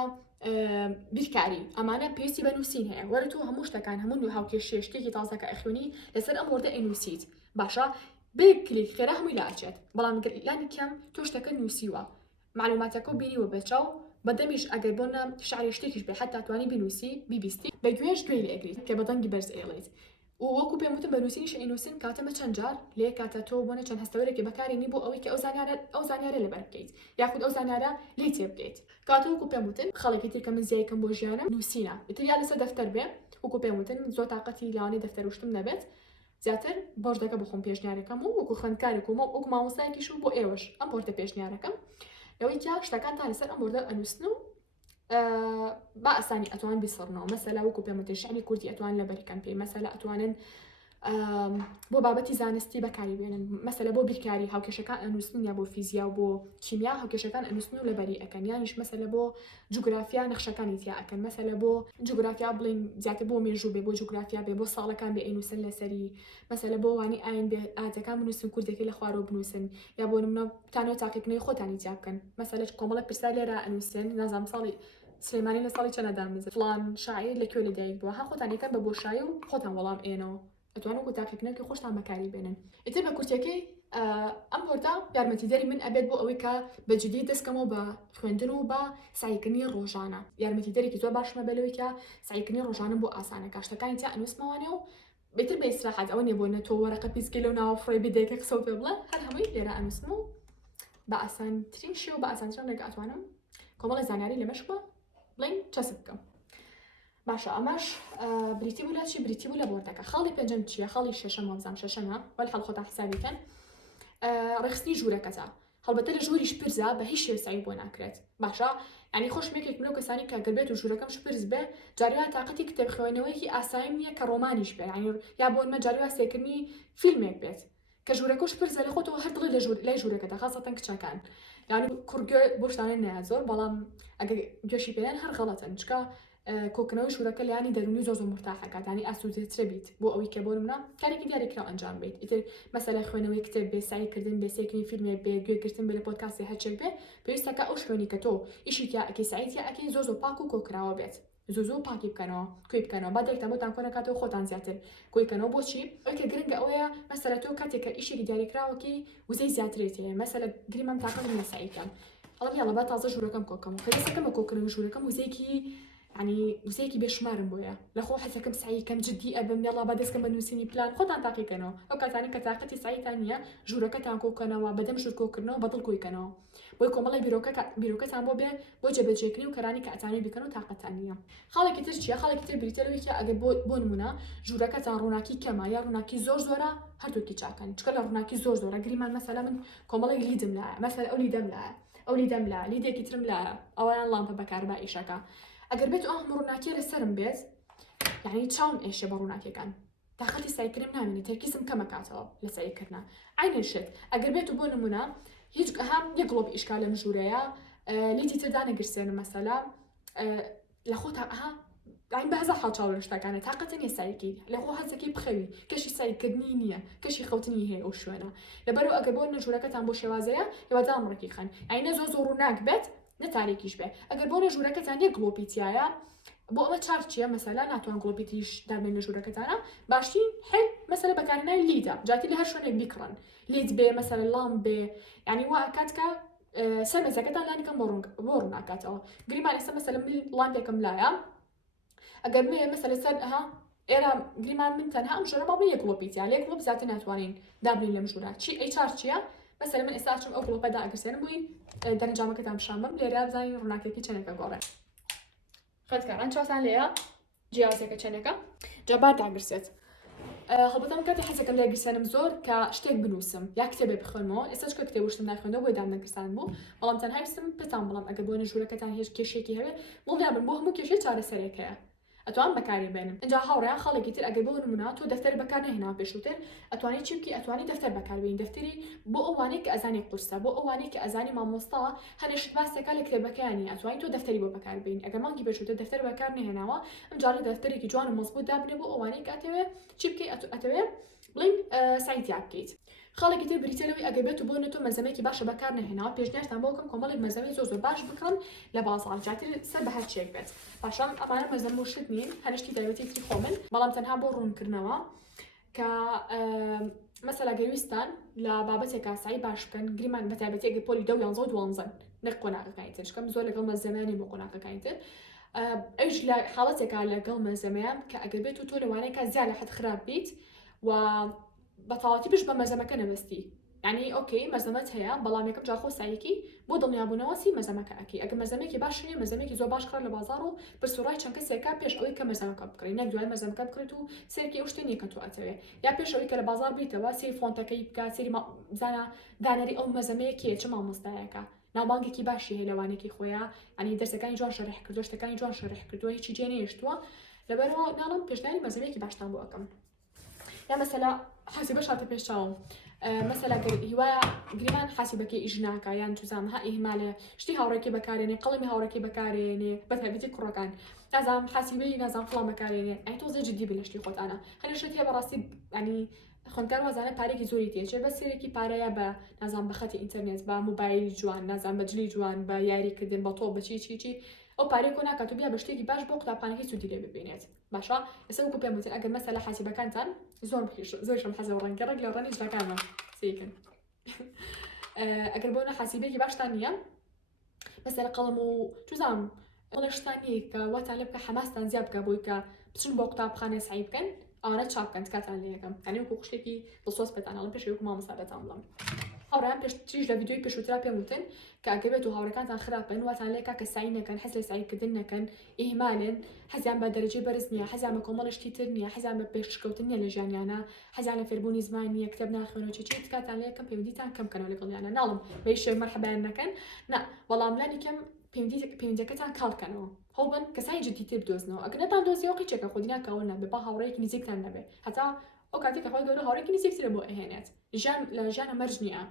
بیرکاری ئەمانە پێویستی بە نووسین هەیە وەرە تۆ هەموو شتەکان هەموو هاوکێشیە شتێکی تازەکە ئەخوێنی لەسەر ئەم وەردە ئەنووسیت باشە بێ کلیک خێرا هەمووی لاچێت بەڵام لانی کەم تۆ شتەکە نووسیوە معلوماتەکە و بینیوە بەچاو بەدەمیش ئەگەر بۆنە شعری شتێکیش بێ حتا توانی بنووسی بیبیستی بە گوێش گوێی لە ئەگریت کە بەدەنگی بەرز ئێڵێت و وەکو پێم وتم بە نووسینیش ئەینووسین کاتەمە چەند جار لێ کاتە تۆ بۆنە چەند هەستەوەرێکی بەکارێنی بۆ ئەوەی کە ئەو زانیارە لەبەر بکەیت یاخود ئەو زانیارە لی تێ بکەیت کاتە وەکو پێم وتن خەڵکی تر کە من زیایکەم بۆ ژیانم نووسینە ئیتر یا لەسەر دەفتەر بێ وەکو پێم وتن زۆر تااقەتی لاوانەی دەفتەر وشتم نەبێت زیاتر بۆشدەکە بخۆم پێشنیارەکەم و وەکو خوێندکارێک و وەکو مامۆستایەکیش و بۆ ئێوەش ئەم بۆردە پێشنیارەکەم لەوەی کیا شتەکانتان لەسەر ئەم بۆردە ئەنووسن و با ئەسانی ئەتوان بیسڕنەوە مەسەلا وەکو پێم وتن شعری کوردی ئەتوان لەبەریکەم پێی مەسەلا ئەتوانن بۆ بابەتی زانستی بەکاری بێنن مەسەلە بۆ بیرکاری هاوکێشەکان ئەنووسن یا بۆ فیزیا و بۆ کیمیا هاوکێشەکان ئەنووسن و لەبەری ئەەکەن یانیش مەسەلە بۆ جوگرافیا نەخشەکانی تیا ئەەکەن مەسەلە بۆ جوگرافیا بڵین زیاتر بۆ مێژوو بێ بۆ جوگرافیا بێ بۆ ساڵەکان بێ ئەینووسن لەسەری مەسەلە بۆ وانی ئاین بێ ئاەکان بنووسن کوردێکی لە خوارەوە بنووسن یا بۆ نمونە تانەوە تاقیکردنەوەی خۆتانی جیا بکەن مەسەلە کۆمەڵە پرسا لێرە ئەنووسن نازانم ساڵی سلێمانی لە ساڵی چەندەدان بزن فڵان شاعیر لەکوێ لەدایک بووە ها خۆتانیەکەن بە بۆشایی و خۆتان وەڵام ئێنەوە ئەتوانن و تاقیکردنەوەی خۆشتان بەکاری بێنن ئیتر بە کورتەکەی ئەم بۆردا یارمەتیدەری من ئەبێت بۆ ئەوەی کە بەجددی دەستکەمەوە بە خوێندن و بە سعیکردنی ڕۆژانە یارمەتیدەرێکی زۆر باشمە بەلەوەی کە سعیکردنی ڕۆژانە بۆ ئاسانە کاشتەکانی تا ئەنووسمەوانێ و بێتر بە ئیسراحەت ئەوە نێ بۆ نەتۆ وەرەقە پیسکەی لەو ناوە فڕێ بدەیکە قسە و پێ بڵێ هەر هەمووی لێرە ئەنووسم و بە ئاسانترین شێوە بە ئاسانترین ڕێگە ئەتوانم کۆمەڵی زانیاری لەمەش بە بڵین چەسب بکەم. باشە ئەمەش بریتی بوو لە چی بریتی بوو لە بۆردەکە. خاڵی پێنجەم چییە؟ خاڵی شەشەم وەبزانم شەشەمە وەل هەڵ خۆتان حسابیکەن ڕێخستنی ژوورەکەتە. هەڵبەتە لە ژووری شپرزە بە هیچ شێوەی بۆ ناکرێت. باشە ینی خۆشمێکێک منەوە کەسانی کە گەربێت و ژوورەکەم شپرز بێ جاریوا تااقەتی کتێب خوێنەوەیکی ئاسایم نییە کە ڕۆمانیش بێ یا بۆنمە جاریوا سێکردنی فیلمێک بێت کە ژوورەکە شپرزە لە خۆتەوە هەر دڵی لە ژوورەکەدا خاصەتەن کچەکان یعنی کوڕگوێ بۆ شتانە نایە زۆر بەڵام ئەگەر گوێشی پێیان هەر غەڵەتەن چکە کۆکردنەوەی ژوورەکە لایانی دەرونی زۆر مرتاحەکات ینی ئاسوودەترە بیت بۆ ئەوەی کە بۆ نمونە کارێکی دیاریکراو ئەنجام بێت ئیتر مەسەلە خوێنەوەی کتێب بێ سایکردن بێ سێکردنی فیلمێک بێ گوێگرتن بێ لە پۆدکاستی هەرچێک بێ پێویستە کە ئەو شوێنی کە تۆ ئیشی تیا ئەکەی سعیدیا ئەکەی زۆر پاک و کۆکراوە بێت زۆ پاکی بکەنەوە کوێ بکەنەوە با دێکتان بۆتان کۆ نەکاتەوە خۆتان زیاتر کۆی بکەنەوە بۆچی ئەوکە گرنگە ئەوەیە مەسەلە تۆ کاتێککە ئیشێکی دیاریکراوەکی وزەی زیاترێت هەیە مەسەلە گریمەم تاقەم سعیکەم ئەڵم یاڵە با تازە ژوورەکەم کۆکەم کە دەستەکەم بە کۆکردن ژوورەکەم وزەیەکی ینی وزەیەکی بێشمارم بۆیە لە خۆ حەزەکەم سعیکەم جددی ئەبم یاڵا با دەستکەم بە نووسینی پلان خۆتان تاقیکەنەوە ئەو کاتانی کە تااقەتی سعیتان نییە ژوورەکەتان کۆکەنەوە بەدەم ژوور کۆکردنەوە بەدڵ کۆیکەنەوە بۆی کۆمەڵی بیرۆکەتان بۆ بێ بۆ جێبەجێکردنی و کەرانی کە ئەتانی بکەن و تااقەتان نییە. خاڵێکی تر چیە؟ خاڵێکی تر بریتەرەوەی کە ئەگەر بۆ نمونە ژوورەکەتان ڕووناکی کەمە یا ڕووناکی زۆر زۆرە هەردووکی چاکەن چکە لە ڕووناکی زۆر زۆرە گریمان مەسەلە من کۆمەڵی لیدم لایە مەسەلە ئەو لیدەم لایە ئەو لیدەم لا لیدێکی ترم لایە ئەویان لامپە بەکار بە ئیشەکە ئەگەر بێت ئەم ڕووناکیە لەسرم بێت یعنی چاوم ئێشێ بە ڕووناکیەکان تااقەتی سایکردن نامێنێت تەرکیزم کەمەکاتەوە لە سایکردنا عینشت ئەگەر بێت و بۆ نمونە هیچ هەم یەک گڵۆب ئیشکال لەم ژوورەیە لیتی تردا نەگرسێنم مەسەلا لە خۆتا ئەها دایم بەهزە حاڵچاو لە شتەکانە تااقەتە نیە سایکی لە خۆ هەزەکەی بخەوی کەشی سایکردنی نییە کەشی خەوتنی هەیە ئەو شوێنە لەبەرەوە ئەگەر بۆ نەژوورەکەتان بۆ شێوازەیە هێوادام ڕێکی خەن ئەینە زۆر زۆر ڕووناک بێت نەتارێکیش بێ ئەگەر بۆ نەژوورەکەتان یەک گڵۆپی تایە بۆ ئەمە چار چیە مەسەلا ناتوان گڵۆپی تریش دابێن لە ژوورەکەتانە باشترین حل مەسەلە بەکارهێنانی لیدە جاتی لە هەر شوێنێک بیکڕن لید بێ مەسەلە لام بێ یعنی وا ئەکاتکە سەر مێزەکەتان لانیکەم بۆ ڕووناکاتەوە گریمان ئێستا مەسەلە من لامپێکم لایە ئەگەر مێ مەسەلە سەر ئەها ئێرە گریمان من تەنها ئەم ژۆرە باڵی یەک گڵۆپی تیا لە یەک گڵۆپ زیاتر ناتوانین دابنین لەم ژوورە چی ئەی چار چییە مەسەلە من ئێستا چم ئەو گڵۆپەدا ئەگرسێنم بووین دەرەنجامەکەتان پیشان بم لێرە بزانین ڕووناکێکی چەنەکە گۆڕێ خەتکاران چاسان لێیە جیاوازەکە چەنەکە جەبات ئاگرسێت هەڵبەتەم کاتی حەزەکەم لای گرسێنم زۆر کە شتێک بنووسم یا کتێبێ بخوێنمەوە ئێستا چکە کتێبشتم ناخوێنەوە بۆی دام نەگرستان بوو بەڵام تەنها ویستم پێتان بڵام ئەگەر بۆ نەژوورەکەتان هیچ کێشێکی هەبێ وڵیا بن بۆ هەموو کێشەی چارەسەرێک هەیە ئەتوان بەکاری بێنم اینجا هاوڕێیان خاڵێکی تر ئەگەر بۆ نمونە تۆ دەفتەر بەکار نهێناوە پێشووتر ئەتوانی چی بکەی ئەتوانی دەفتەر بەکاربێنی دەفتەری بۆ ئەوانەی کە ئەزانی قورسە بۆ ئەوانەی کە ئەزانی مامۆستاوە هەنێشت باسێکا لە کتێبەکانی ئەتوانی تۆ دەفتەری بۆ بەکاربێنی ئەگەر مانگی پێشووتر دەفتەر بەکار نهێناوە ئەمجارە دەفتەرێکی جوان و مەزبوط دابنێ بۆ ئەوانەی کە چی بکەی ئەتەوێ بڵین سعیدیا بکەیت. خاڵێکی تر بریتەرەوەی ئەگەر بێت و بۆ نەتۆ مەزەمێکی باشە بەکار نهێناوە پێشنیارتان بۆ بکەم کۆمەڵێک مەزەمەی زۆر باش بکڕن لە بازاڕ جاتر سەر بە هەر شتێک بێت پاشان ئەمانە مەزەم بۆ شت نین هەنشتی تایبەتی تری خۆ من بەڵام تەنها بۆ ڕوونکردنەوە کە مەسەلا گەویستان لە بابەتێک ئاسایی باش بکەن گریمان بە تایبەتی ئەگەر پۆلی 10 یان 12 نەک قۆناغەکانی تر شکەم زۆر لەگەڵ مەزەمانی بۆ قۆناغەکانی تر ئەوش لە حاڵەتێکا لەگەڵ مەزەمەیان کە ئەگەر بێت و تۆ لەوانەیە کە زیاد لە حەد خراپ بیت و بەتاواتی پێش بە مەزەمەکە نەبەستی یعنی ئۆکەی مەزەمەت هەیە بەڵام یەکەم جا خۆ سایەکی بۆ دڵنیابوونەوە سی مەزەمەکە ئەکەی ئەگەر مەزەمێکی باش نیە مەزەمێکی زۆر باش کڕە لە بازاڕ و پرسوڕای چەند کەسێکا پێش ئەوەی کە مەزەمەکە بکڕی نەک دوای مەزەمەکە بکرێت و سێرکی ئەو شتێنی کە تۆ ئەتەوێ یا پێش ئەوەی کە لە بازاڕ بیتەوە سێری فۆنتەکەی بکات سێری بزانە دانەری ئەو مەزەمەیەکیە چ مامۆستایەکە ناوبانگێکی باشی هەیە لەوانێکی خۆیان ئەنی دەرسەکانی جوان شەرح کردو شتەکانی جوان شەرح کردووە هیچی جێ نێشتووە لەبەرەوە ناڵم پێشنیاری مەزەمێکی باشتان بۆ ئەەکەم یا مەسەلا حاسبە شاتە پێش چاوم مەسەلا هیوایە گریمان حاسبەکەی ئیژناکە یان توزانم ها ئیهمالێ شتی هاوڕێکی بەکارێنێ قەڵەمی هاوڕێکی بەکارێنێ بەتایبەتی کوڕەکان نازانم حاسبەی نازانم فڵان بەکارێنێ ئەی تۆزە جددی بە لە شتی خۆتانە هەر شت هەیە بەڕاستی ینی خوێندکار وازانە پارێکی زۆری تێچێ بە سێرێکی پارەیە بە نازان بە خەتی ئینتەرنێت بە موبایل جوان نازان بەجلی جوان بە یاریکردن بە تۆ بەچی چی ئەو پارێک ناکات و بیا بە شتێکی باش بۆ قوتابخانەکەی سوودی لێ ببینێت باشە ئێستا وەکو پێم وتن ئەگەر مەسەلە حاسبەکانتان زۆر حەزە و ڕەنگە ڕێک لە ڕەنی جلەکانە سیکن ئەگەر بۆ حاسیبێکی باشتان نییە مەسەلە قەڵەم و توزانم وەڵشتانی کە واتان لێ بکە حەماستان زیاد بکە بۆی کە بچن بۆ قوتابخانە سعی بکەن ئەوانە چاپ بکەن کاتان لێ یەکەم یعنی وەکو شتێکی دڵسۆز بێتانەڵم پێش وەکو مامۆستا بێتان بڵێم هاوڕێیان پێشتریش لە ڤیدیۆی پێشووترا پێم وتن کە ئەگەر بێت و هاوڕێکانتان خراپن واتان لێ کە سعی نەکەن حەز لە سعیکردن نەکەن ئیهمالن حەزیان بە دەرەجەی بەرز نییە حەزیان بە کۆمەڵشتی تر نییە حەزیان بە پێشکەوتن نیە لە ژیانیانە حەزیان لە فێربوونی زمان نییە کتێب ناخوێنەوە چیت کاتان لێ یەکەم پەیوەندیتان کەم بکەنەوە لەگەڵیانە ناڵم بەی شێوە مەرحەبایان نەکەن نا بەڵام لانی کەم پەیوەندیەکەتان کاڵکەنەوە هەڵبن کەسانی جددیتر بدۆزنەوە ئەگەر نەتان دۆزیەوە قیچێکە خودینا کاول نەبێ با هاوڕێیەکی نزیکتان نەبێ هەتا ئەو کاتێک خۆی گەورە هاوڕێکی نزیکترە بۆ ئەهێنێت ژیان لە ژیانە مەرج نییە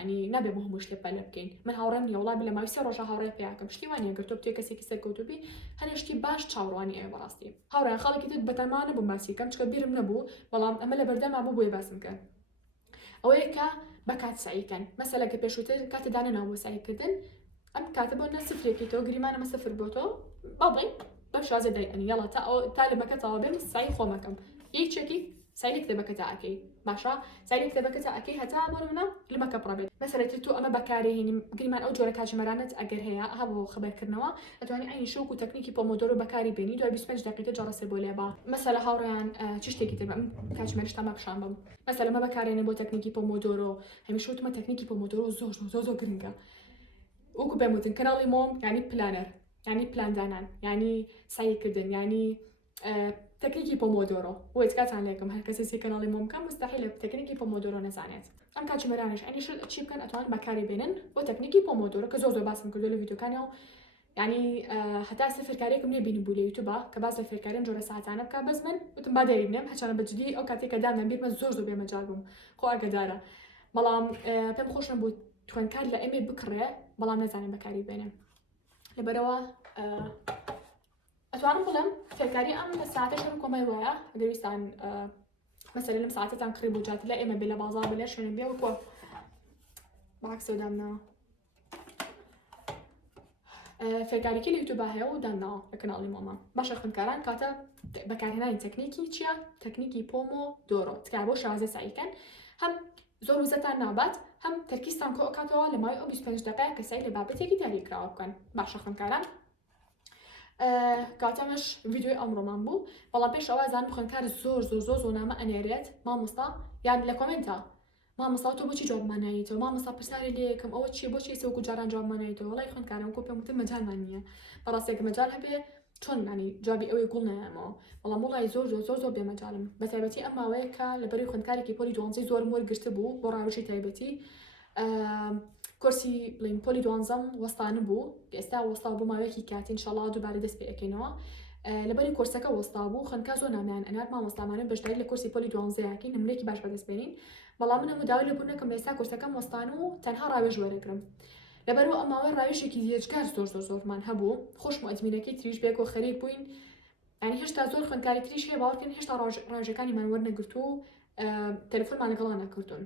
ینی نابێ بۆ هەموو شتێک پەلە بکەین من هاوڕێم نیە وڵای لە ماوەی 3 ڕۆژە هاوڕێ پێیاکەم شتی وانە گەر تۆ بتێ کەسێکی سەرکەوتوبی هەنێشتی باش چاوەڕوانی ئەوێ بەڕاستی هاوڕێن خەڵکی تر بەتەمان نەبوو ماسیکەم چکە بیرم نەبوو بەڵام ئەمە لە بەردەما بوو بۆی باسم کرد ئەوەیە کە بە کات سعیکەن مەسەلە کە پێشووتر کاتەدانە ناو بۆ سعیکردن ئەم کاتە بۆ نە سفرێکیتەوە گریمانەمە سفر بۆ تۆ باڵێ بەم شازە دایئەنی یاڵا تا لە مەکەتەوە بێم سعی خۆمەکەم یەکێکی سعی لە کتێبەکەتە ئەکەی باشە سعی لە کتێبەکەتە ئەکەی هەتا بۆ منە لە مەکە پڕەبێت مەسەلەتی تۆ ئەمە بەکارهێنی گریمان ئەو جۆرە کاتژمێرانت ئەگەر هەیە هەبوو خەبەرکردنەوە ئەتوانی ئەنی شەوک و تەکنیکی پۆمۆدۆرۆ بەکاری بێنی دوای 25 دقیقە جەڕەسێ بۆ لێبا مەسەلە هاوڕێیان چ شتێکی تر بم کاتژمێرشتامە بشان بم مەسەلە مە بەکارێنێ بۆ تەکنیکی پۆمۆدۆرۆ هەمیشە وتمە تەکنیکی پۆمۆدۆرۆ زۆر گرنگە وەکو پێم کەناڵی مۆم ینی پلانەر ینی پلاندانان ینی سعیکردن ینی تەکنیکی پۆمۆدۆرۆ وێت کاتان لێکم هەر کەسێکی کەناڵی مۆم بکەم مستحیلە تەکنیکی پۆمۆدۆرۆ نەزانێت ئەم کاتژمێرانش ئەنیش چی بکەن ئەتوان بەکاری بێنن بۆ تەکنیکی پۆمۆدۆرۆ کە زۆر باسم کردو لە ڤیدیۆکانەوە ینی هەتا فێرکاریەکم لێ بینی بوو لە یوتیوبە کە باز لە فێرکاریان جۆرە ساعتانە بکە بەس من وتم با دەیبنێم هەچانە بەجددی ئەو کاتێککە دامە بیرمە زۆر بێمەجار بووم خۆ ئاگدارە بەڵام پێم خۆشم بوو خوێنکار لە ئەمێ بکڕێ بەڵام نەزانێن بەکاری بێنێ لەبەرەوە ئەتوانم بڵێم فێرکاری ئەم لە ساعتەش کۆمەڵ وایە ئەگەویستان مەسەلە لەم ساعتتان کڕی بۆ جات لە ئێمە بێ لە بازار بێ لێ شوێنە بێ وەکوە باکسە دامنەوە فێرکاریکی لە یوتیوب هەیە و دامناوە لە کەناڵی مۆمە باشە خوێندکاران کاتە بەکارهێنانی تەکنیکی چییە تەکنیکی پۆمۆدۆرۆ تکا بۆ شازە سعیکەن هەم زۆر وزەتان نابات هەم تەرکیزتان کۆ ئەکاتەوە لە ماوەی ئەو 25 دقیقە کە سعی لە بابەتێکی دیاریکراوە بکەن باشە خوێندکاران کاتەمەش ڤیدیۆی ئەمڕۆمان بوو بەڵام پێش ئەوە زان خوێندکار زۆر نامە ئەنێرێت مامۆستا یان لە کۆمنتە مامۆستا تۆ بۆچی جوابمان نایێتەوە مامۆستا پرسیاری لێ یەکەم ئەوە چیە بۆچی سەوەکو جاران جوابمان نایێتەوە وەڵای خوێندکارم کۆ پێم وتم مەجالمان نییە بەڕاستێکە مەجال هەبێ چۆن ینی جوابی ئەوەی گوڵ نایەمەوە بەڵام وڵای زۆر بێمەجالم بە تایبەتی ئەم ماوەیە کە لەبەری خوێندکارێکی پۆلی دوانزەی زۆر وەرگرتە بوو بۆ ڕاوێژی تایبەتی کورسی بڵین پۆلی دوانزەم وەستانە بوو ئێستا وەستا بوو ماوەیەکی کاتی ئینشاڵڵا دووبارە دەست پێ ئەکەینەوە لەبەری کورسەکە وەستا بوو خوێندکار زۆر نامیان ئەنات مامۆستامان بەشداری لە کورسی پۆلی دوانزەیەکی نمرێکی باش بەدەستبێنین بەڵام من هەموو داوای لەبوونەکەم لە ئێستا کورسەکەم وەستان و تەنها ڕاوێژ وەرەگرم لەبەرەوە ئەم ماوەی ڕاوێژێکی جێجگار زۆرمان هەبوو خۆشم و ئەتمینەکەی تریش بێک و خەریک بووین ینی هێشتا زۆر خوێندکاری تریش هەیە باوەڕکەن هێشتا ڕاوێژەکانیمان وەرنەگرتو و تەلەفۆنمان لەگەڵا نەکردوون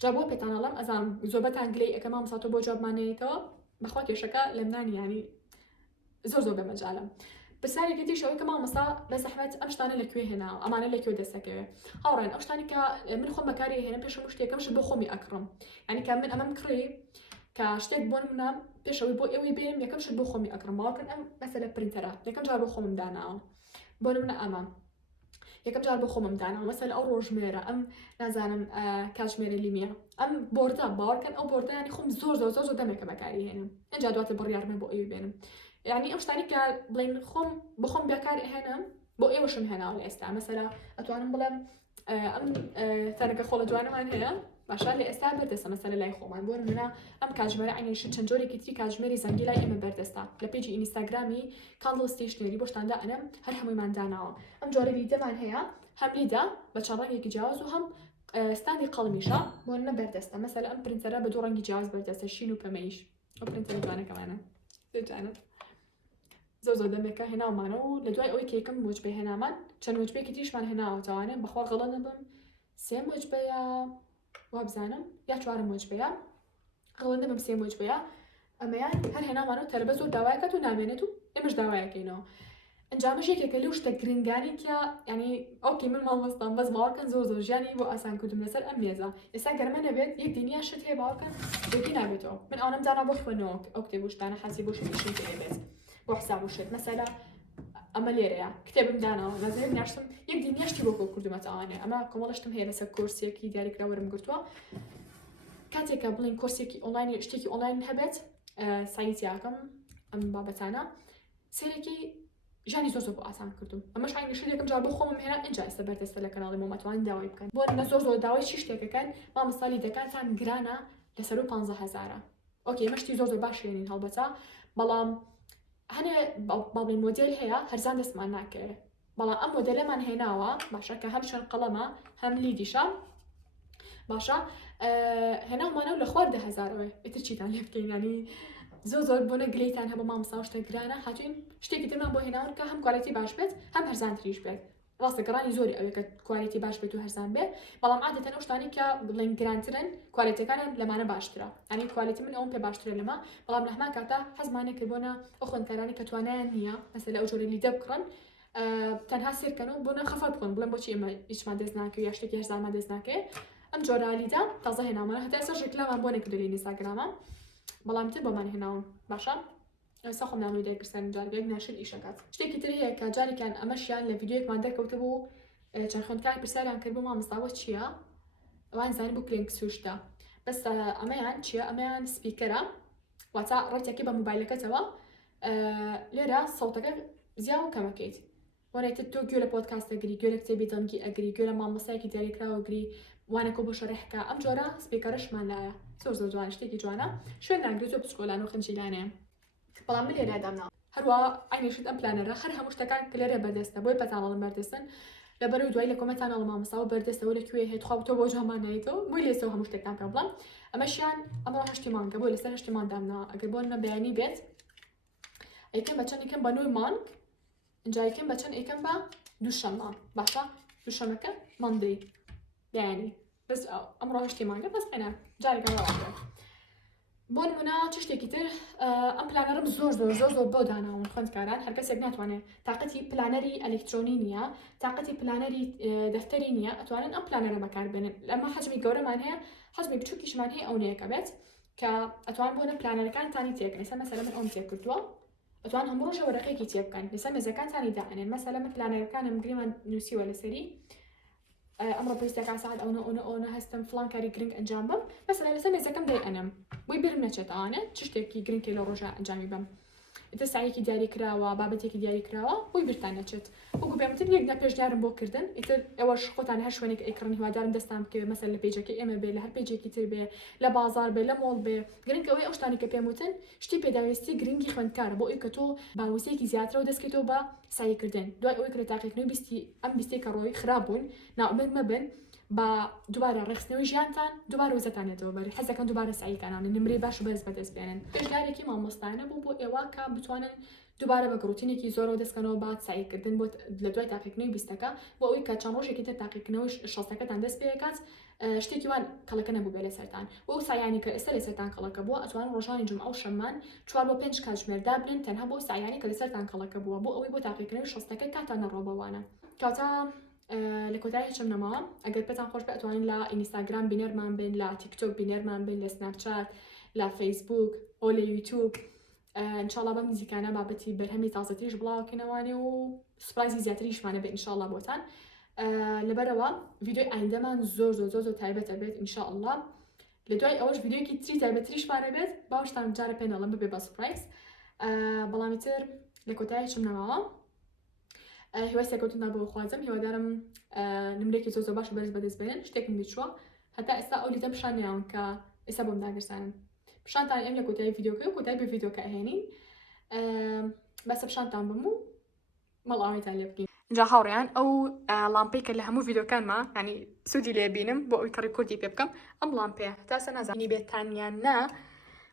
جا بۆ پێتانەڵم ئەزانم زۆربەتان گلەی ئەەکە مامۆستا تۆ بۆ جوابمانەیەتەوە بەخوا کێشەکە لەم نانی ینی زۆر بەمەجالە پرسیارێکی دیشەوەی کە مامۆستا بە زەحمەت ئەم شتانە لەکوێ هێناوە ئەمانە لەکوێ دەستەکەوێ هاوڕێن ئەو شتانی کە من خۆم بەکاری هێنم پێش شتێکەمش بۆ خۆمی ئەکڕم ینی کە من ئەمەم کڕی کە شتێک بۆ منە پێشەوەی بۆ ئێوەی بێنم یەکەم شت بۆ خۆمی ئەکڕم باوەڕکەن ئەم مەسەلە پرینتەرە یەکەم جار بۆ خۆمم داناوە بۆ منە ئەمە یەکەم جار بۆ خۆمم داناوە مەسەلە ئەو ڕۆژمێرە ئەم نازانم کاتژمێرە لیمیە ئەم بۆردە باوەڕکەن ئەو بۆردە ینی خۆم زۆر دەمێکە بەکاری هێنم ئەجا دواتر بڕیارمە بۆ ئێوەی بێنم یعنی ئەم شتانی کە بڵین خۆم بخۆم بەکاری هێنم بۆ ئێوەشم هێناوە لە ئێستا مەسەلا ئەتوانم بڵێم ئەم تەنەکە خۆڵە جوانەمان هەیە باشە لە ئێستا بەردەستە مەسەلە لای خۆمان بۆ نمونە ئەم کاتژمێرە عینیش چەند جۆرێکی تری کاتژمێری زەنگی لای ئێمە بەردەستە لە پێیجی ئینستاگرامی کاندڵ ستیشنەری بۆ شتاندا ئەنەم هەر هەموویمان داناوە ئەم جۆرە لیدەمان هەیە هەم لیدە بە چەند ڕەنگێکی جیاواز و هەم ستاندی قەڵمیشە بۆ نە بەردەستە مەسەلا ئەم پرینتەرە بە دوو ڕەنگی جیاواز بەردەستە شین و پەمەیش ئەو پرینتەرە جوانەکەمانە جوانە زۆر دەمێکە هێناومانە و لە دوای ئەوەی کێکم موجبێ هێنامان چەند موجبێکی تریشمان هێناوەتەوانێ بەخوا غەڵە نەبم 3 موجبەیە وابزانم یا 4 موجبەیە غەڵە نەبم 3 موجبەیە ئەمەیان هەر هێناوانە و تەربەز و داوایەکەت و نامێنێت و ئێمەش داوایەکەینەوە ئەنجامەشێکێکە لەو شتە گرنگانی کە ینی ئۆکی من مامۆستان بەس باوەڕکەن زۆر زۆر ژیانی بۆ ئاسان کردم لەسەر ئەم مێزە ئێستا گەرمە نەبێت یەک دنیا شت هەیە باوەڕکەن دوکی نابێتەوە من ئەوەم جانا بۆ خوێنەوە ئەو کتێب شتانە حەسی بۆ شتێکی بێت بۆ حساب شت مەسەلا ئەمە لێرەیە کتێبم داناوە نازێت ناشتم یەک دنیاشتی بۆ کردومەتەوانێ ئەمە کۆمەڵشتم هەیە لەسەر کورسێکی دیاریکراوەرم گرتووە کاتێکە بڵین کورسێکی ئۆنلاین شتێکی ئۆنلاین هەبێت ساینسیاکەم ئەم بابەتانە سێرێکی ژانی زۆر بۆ ئاسان کردوم ئەمەش عینی شتێکم جار بۆ خۆمم هێنا ئینجا ئێستا بەردەستە لە کەناڵی مۆمەتوان داوای بکەن بۆ نە زۆر داوای چی شتێکەکەن مامۆستالی دەکاتان گرانە لەسەر 15,000 ئۆکێ ئەمەشتی زۆر باشێنین هەڵبەتا بەڵام هەنێ باڵین مۆدێل هەیە هەرزان دەستمان ناکەوێت بەڵام ئەم مۆدلەمان هێناوە باشە کە هەم شوێن قەڵەمە هەم لیدیشە باشە هێناومانە و لە خوارد 10,000ەوە ئیتر چیتان لێ بکەین ینی زۆر بۆ نەگلەیتان هەبە مامۆستا شتە گرانە هاتوین شتێکی ترمان بۆ هێناون کە هەم کوالیتی باش بێت هەم هەرزانتریش بێت ڕاستە گەڕانی زۆری ئەوەیە کە کوالیتی باش بێت و هەرزان بێت بەڵام عادەتەن ئەو شتانی کە بڵێن گرانترن کوالیتیەکانیان لەمانە باشترە ینی کوالیتی من ئەوم پێ باشترە لەمە بەڵام لە هەمان کاتە حەزمانێک کردبوونە ئەو خوێندکارانی کە توانایان نییە مەسەلا ئەو جۆرە لیدە بکڕن تەنها سێرکەن و بۆ نەخەفەت بخۆن بڵێن بۆچی ئێمە هیچمان دەست ناکەوێت یا شتێکی هەرزانمان دەست ناکەوێت ئەم جۆرە لیدە تازە هێناومانە هەتا ئێستا ژێکلامان بۆ نەکردو لە ئینستاگرامە بەڵام تر بۆمان هێناون باشە ئێستا خۆم نامۆی دەگرسان جارگەیەک ناشر ئیشەکات شتێکی تر هەیە کە جارێکیان ئەمەشیان لە ڤیدیۆیەکمان دەرکەوتە بوو چەند خوێندکاری پرسیاریان کرد بوو مامۆستاوە چییە ئەوان زانین بوو کلێنگ سوشتە بەس ئەمەیان چییە ئەمەیان سپیکەرە واتە ڕێتێکی بە مۆبایلەکەتەوە لێرە سەوتەکە زیاو کەمەکەیت وەرێتە تۆ گوێ لە پۆدکاست ئەگری گوێ لە کتێبی دەنگی ئەگری گوێ لە مامۆستایەکی دیاریکراوەگری وانەکە بۆ شەڕێحکە ئەم جۆرە سپیکەرەشمان لایە زۆر جوان شتێکی جوانە شوێن ناگرێت و پسکۆلان و خنجیلانێ بەڵام من لێرە دامناوە هەروە عینیشت ئەم پلانەرە هەر هەموو شتەکان کلێرە بەردەستە بۆی پەتاڵڵم بەردەستن لەبەرەوەی دوای لە کۆمەتان ئەڵ مامۆستاوە بەردەستەوە لەکوێ هێت خوا تۆ بۆ جامان نایێتەوە بۆی لێسەوە هەموو شتێکتان پێ بڵێم ئەمەشیان ئەمڕۆ هەشتی مانگە بۆی لەسەر هەشتی مان دامناوە ئەگەر بۆ نە بەیانی بێت ئەیکەم بە چەند ئەیکەم بە 9 مانگ اینجا یەکەم بە چەند ئەیکەم بە دووشەممە باشە دووشەمەکە ماندەی یعنی بەس ئەمڕۆ هەشتی مانگە بەس قەنە جارێکە بۆ نمونە چ شتێکی تر ئەم پلانەرم زۆر بۆ داناون خوێندکاران هەر کەسێک ناتوانێت تااقەتی پلانەری ئەلکترۆنی نییە تااقەتی پلانەری دەفتەری نییە ئەتوانن ئەم پلانەرە بەکاربێنن لەمە حەجمی گەورەمان هەیە حەجمی بچووکیشمان هەیە ئەو نەیەکە بێت کە ئەتوان بۆنە پلانەرەکانتانی تێکن ئێستا مەسەلە من ئەوم تێک کردووە ئەتوان هەموو ڕۆژە وەرەقەیەکی تێ بکەن لەسەر مێزەکانتانی داهێنن مەسەلە من پلانەرەکانم گریمان نووسیوە لەسەری ئەمڕۆ پێویستەکە ساعت ئەوە هەستم فڵان کاری گرنگ ئەنجام بم مەسەلا لەسەر مێزەکەم دەی ئەنم بۆی برم نەچێتەوانێت چ شتێکی گرنگی لە ڕۆژە ئەنجامی بم ئێتە سایەکی دیاری کراوە بابەتێکی دیاری کراوە بۆی برتان نەچێت وەکو پێمتر یەک پێشنیارم بۆ کردن ئیتر ئێوەش خۆتان هەر شوێنێک ئەیکڕن هیوادارم دەستان بکەوێت مەسەل لە پێیجەکە ئێمە بێ لە هەر پێیجێکی تر بێ لە بازار بێ لە مۆڵ بێ گرنگەوەی ئەو شتانی کە پێم وتن شتی پێداویستی گرنگی خوێندکارە بۆ ئەوی کە تۆ باوزەیەکی زیاترەوە دەستکەیتەوە بە سایەکردن دوای ئەوەی کرێت تاقیکردنەوەی بیستی ئەم بیستێکە ڕۆی خراپبوون ناومێد مەبن بە دووبارە ڕێخستنەوەی ژیانتان دووبارە وزەتانێتەوە بەر حەزەکەن دووبارە ساییکانان نمرەی باش و بەرز بەدەست بێنن پێشدارێکی مامۆستایانە بوو بۆ ئێوە کە بتوانن دووبارە بە گڕوتینێکی زۆرەوە دەستکەنەوە با ساییکردن بۆ لە دوای تاقیکردنەوەی بیستەکە بۆ ئەوەی کە چەند ڕۆژێکی تر تاقیکردنەوەی شەستەکەتان دەست پێ بکات شتێکی وان کەڵەکە نەبوو بێ لەسەرتان بۆ ئەو سایانی کە ئێستا لەسەرتان کەڵەکە بووە ئەتوانن ڕۆژانی جومعە و شەممان 4 بۆ 5 کاتژمێردا بنن تەنها بۆ سایانی کە لەسەرتان کەڵەکە بووە بۆ ئەوەی بۆ تاقیکردنەوەی شەستەکە کاتان نەڕۆبەوانە کاتە لە کۆتایی هیچم نەماوە ئەگەر پێتان خۆش بێ ئەتوانین لە ئینستاگرام بینەرمان بین لە تیکتۆک بینەرمان بین لە سناپچات لە فەیسبوک ئەو لە یوتیوب ئینشاڵڵا بەم نزیکانە بابەتی بەرهەمی تازەتریش بڵاوکەنەوانێ و سوپرایزی زیاتریشمانە بێ ئینشاڵڵا بۆتان لەبەرەوە ڤیدیۆی ئایندەمان زۆر تایبەتە بێت ئینشاءڵڵا لە دوای ئەوەش ڤیدیۆیەکی تری تایبەتریشمانە بێت باوشتان جارە پێنەڵم ببێ بە سوپرایز بەڵامی تر لە کۆتایی هیچم نەماوە هیوای سێکەوتنا بۆ خوازم هیوادارم نمرێکی زۆر باش بەرز بەدەست بێنن شتێکم بیچووە هەتا ئێستا ئەو لیدە پیشانیان کە ئێستا بۆم داگرسانن پیشانتان ئێم لە کۆتایی ڤیدیۆکە و کۆتایی بە ڤیدیۆکە ئەهێنین بەسە پیشانتان بم و مەڵاویتان لێ بکەین جا هاوڕێیان ئەو لامپەی کە لە هەموو ڤیدیۆکانمە ینی سوودی لێ بینم بۆ ئەوی کە ڕیکۆردی پێ بکەم ئەم لامپەیە تاسە نازانی بێتانیان نا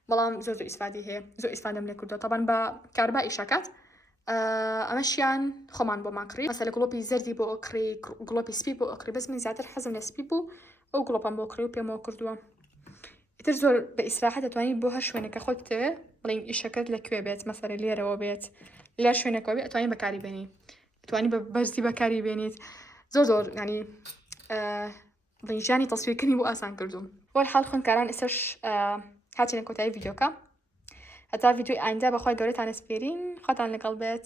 بەڵام زۆر ئیسفادی هەیە زۆر ئیسفادەم لێ کردووە تەبەن بە کاربا ئیشەکات ئەمەشیان خۆمان بۆ ماکڕی مەسەلە گڵۆپی زەردی بۆ ئەکڕی گڵۆپی سپی بۆ ئەکڕی بەس من زیاتر حەزم لە سپی بوو ئەو گڵۆپم بۆ کڕی و پێمەوە کردووە ئیتر زۆر بە ئیسراحەت دەتوانیت بۆ هەر شوێنێکە خۆت بڵین ئیشەکەت لەکوێ بێت مەسەلە لێرەوە بێت لە شوێنەکەوی ئەتوانین بەکاری بێنی ئەتوانی بە بەرزی بەکاری بێنیت زۆر ینی ژیانی تەسویرکردنی بۆ ئاسان کردوون بۆ حاڵ خوێندکاران ئێستش هاتینە کۆتایی ڤیدیۆکە هەتا ڤیدیۆی ئایندا بەخوای گەورەتان ئەسپێرین خۆتان لەگەڵ بێت